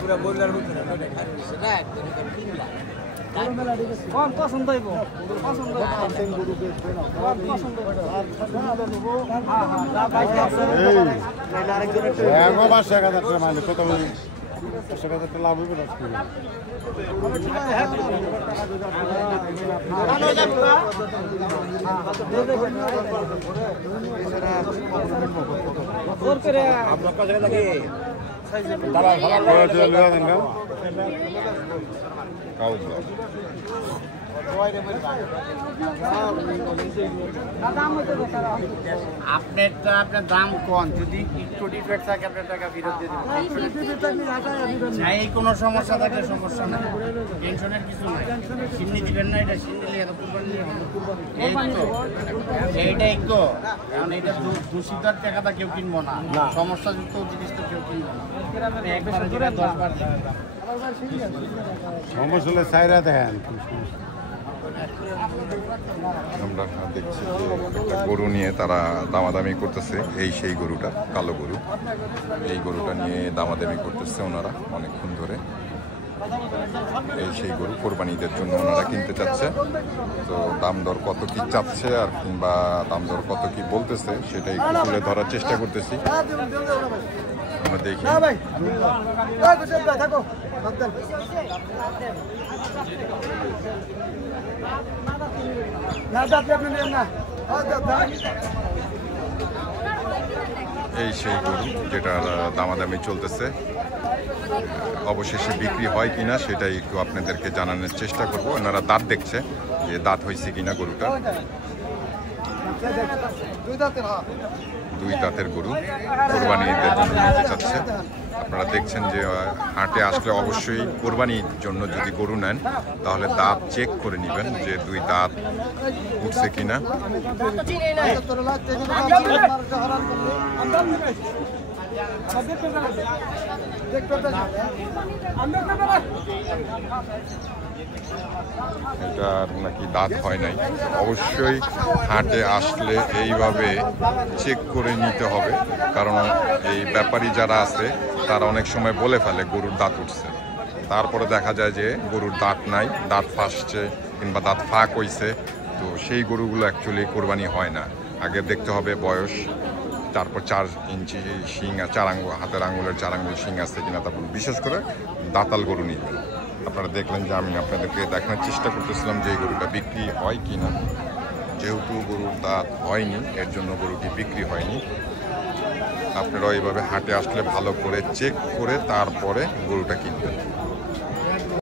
পুরা বললার মধ্যে কোন পছন্দ হইব পছন্দ লাভ হবে আপনার দাম কম যদি একটু ডিফেক্ট থাকে আপনার টাকা ফেরত দিয়ে দেবেন। এই কোনো সমস্যা থাকলে সমস্যা নাই, টেনশনের কিছু নাই। সিন্নি দিবেন না, এটা সিন্নি এত কুরবানি এইটাই তো, কারণ এটা দূষিত টাকাটা কেউ কিনবো না, সমস্যাযুক্ত জিনিসটা কেউ কিনবো না। একবার 10 বার সমস্যা হলে চাইরা দেখেন। আমরা দেখছি যে একটা গরু নিয়ে তারা দামাদামি করতেছে, এই সেই গরুটা, কালো গরু। এই গরুটা নিয়ে দামাদামি করতেছে ওনারা অনেকক্ষণ ধরে। এই সেই গরু কোরবানিদের জন্য ওনারা কিনতে চাচ্ছে। তো দাম দর কত কি চাচ্ছে আর কিংবা দাম দর কত কি বলতেছে সেটাই একটু তুলে ধরার চেষ্টা করতেছি। আমরা দেখি এই সেই গরু যেটা দামাদামি চলতেছে, অবশেষে বিক্রি হয় কিনা সেটাই একটু আপনাদেরকে জানানোর চেষ্টা করব। ওনারা দাঁত দেখছে যে দাঁত হয়েছে কিনা গরুটা। 2 দাঁতের গরু কোরবানিদের জন্য নিতে চাচ্ছে। আপনারা দেখছেন যে হাটে আসলে অবশ্যই কোরবানির জন্য যদি গরু নেন তাহলে দাঁত চেক করে নেবেন যে 2 দাঁত উঠছে কিনা। এটার নাকি দাঁত হয় নাই। অবশ্যই হাটে আসলে এইভাবে চেক করে নিতে হবে, কারণ এই ব্যাপারী যারা আছে তারা অনেক সময় বলে ফেলে গরুর দাঁত উঠছে, তারপরে দেখা যায় যে গরুর দাঁত নাই, দাঁত ফাঁসছে কিংবা দাঁত ফাঁক হইছে। তো সেই গরুগুলো অ্যাকচুয়ালি কোরবানি হয় না। আগে দেখতে হবে বয়স, তারপর 4 ইঞ্চি শিং, 4 আঙ্গুল, হাতের আঙ্গুলের 4 আঙ্গুল শিং আছে কিনা, তারপর বিশেষ করে দাঁতাল গরু নিবেন। আপনারা দেখলেন যে আমি আপনাদেরকে দেখানোর চেষ্টা করতেছিলাম যে এই গরুটা বিক্রি হয় কিনা। যেহেতু গরুর দাঁত হয়নি এর জন্য গরুটি বিক্রি হয়নি। আপনারা এইভাবে হাটে আসলে ভালো করে চেক করে তারপরে গরুটা কিনবেন।